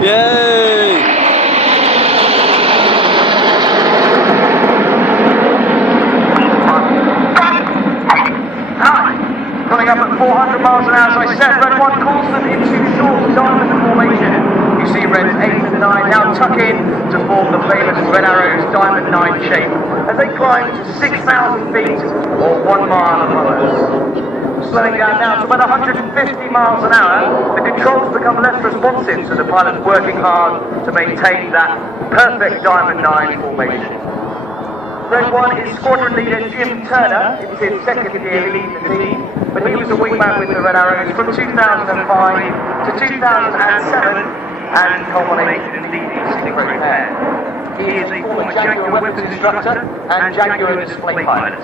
Yay! Coming up at 400 miles an hour, as I said, Red 1 calls them into short diamond formation. You see Reds 8 and 9 now tuck in to form the famous Red Arrows diamond 9 shape as they climb to 6,000 feet or 1 mile above us. Slowing down now to about 150 miles an hour, the controls become less responsive to the pilots working hard to maintain that perfect diamond 9 formation. Red 1 is squadron leader Jim Turner. It's his second year leading the team, but he was a wingman with the Red Arrows from 2005 to 2007 and culminated in leading Stingray pair. He is a former Jaguar weapons instructor and Jaguar display pilot.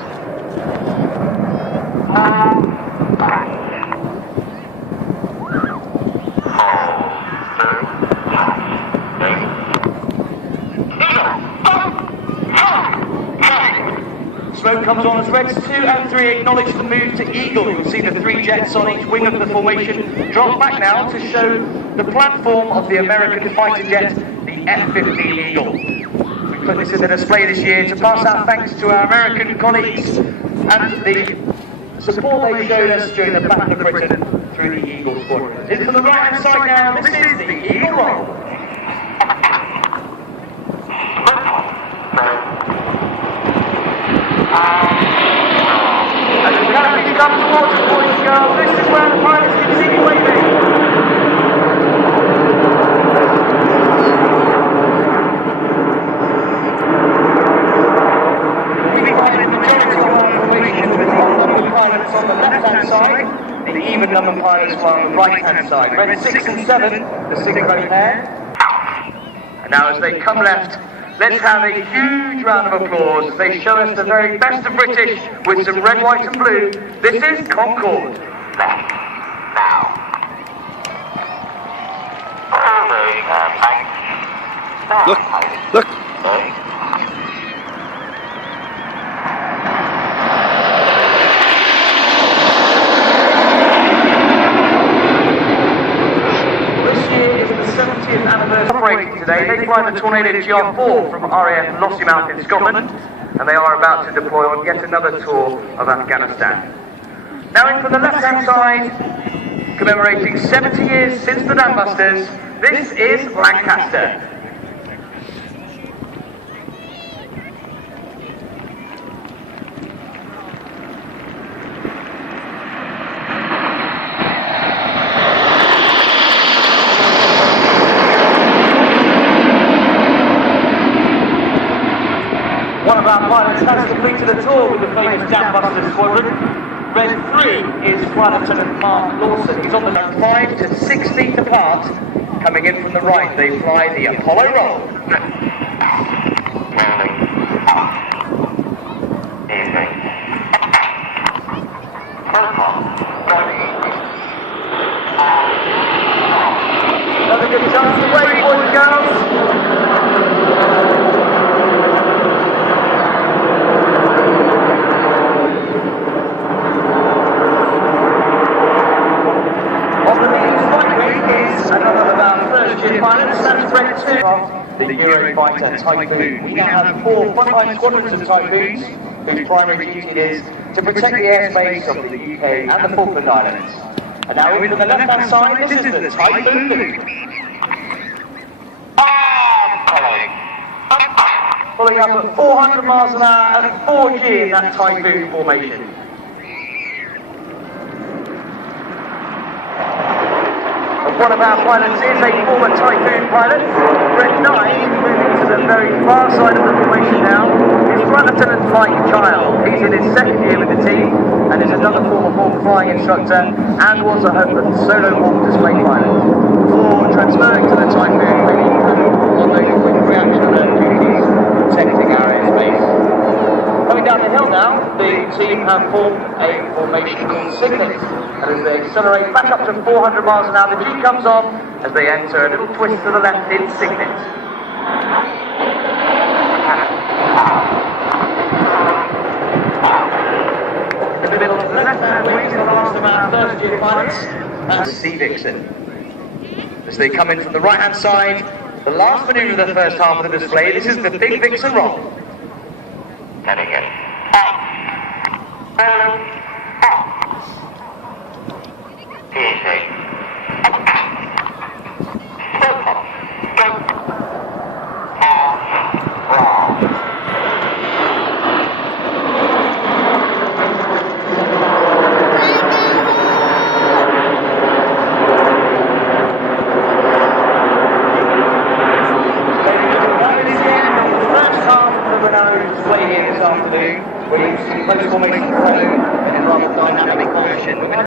Smoke comes on as Reds 2 and 3 acknowledge the move to Eagle. You'll see the 3 jets on each wing of the formation drop back now to show the platform of the American fighter jet, the F-15 Eagle. We put this in the display this year to pass out thanks to our American colleagues and the support they showed us during the Battle of Britain through the Eagle squadron. In from the right hand side now, this is the Eagle roll. As the canopies come towards us, boys and girls, this is where the pilots continue waving. Keeping on in the majority of our formation with the odd-numbered pilots on the left-hand side, the even-numbered pilots on the right-hand side. Red 6 and 7, the Stingray pair. And now as they come left, let's have a huge round of applause as they show us the very best of British with some red, white and blue. This is Concorde. Left. Now. Thanks. Look. Operating today, they fly the Tornado GR4 from RAF Lossiemouth in Scotland, and they are about to deploy on yet another tour of Afghanistan. Now in from the left-hand side, commemorating 70 years since the Dambusters, this is Lancaster. One of our pilots has completed a tour with the famous Dambusters squadron. Red 3 is Flight Lieutenant Mark Lawson. He's on the left 5 to 6 feet apart. Coming in from the right, they fly the Apollo roll. Another good chance to wait, boys and girls. Pilots, that's Red 2, the Eurofighter Typhoon. We now have 4 frontline squadrons of Typhoons, whose primary duty is to protect the airspace of the UK and the Falkland Islands. And now over to the left-hand side, this is the Typhoon Loop. Pulling up at 400 miles an hour at 4G in that Typhoon formation. One of our pilots is a former Typhoon pilot. Red 9, moving to the very far side of the formation now, is Flight Lieutenant Mike Child. He's in his second year with the team and is another former Hawk flying instructor and was a solo Hawk display pilot. Before transferring to the Typhoon, they on those quick reaction alert duties, protecting our airspace. Coming down the hill now, the team have formed a formation called Signet. And as they accelerate back up to 400 miles an hour, the G comes on as they enter a little twist to the left in Signet. In the middle of the left-hand wing, the last of our first-year pilots, that's C. Dixon. as they come in from the right-hand side. The last manoeuvre of the first half of the display. This is the Big Vixen roll. Heading in. Easy. Display here this afternoon, where you see close formation thrown in a rather dynamic fashion.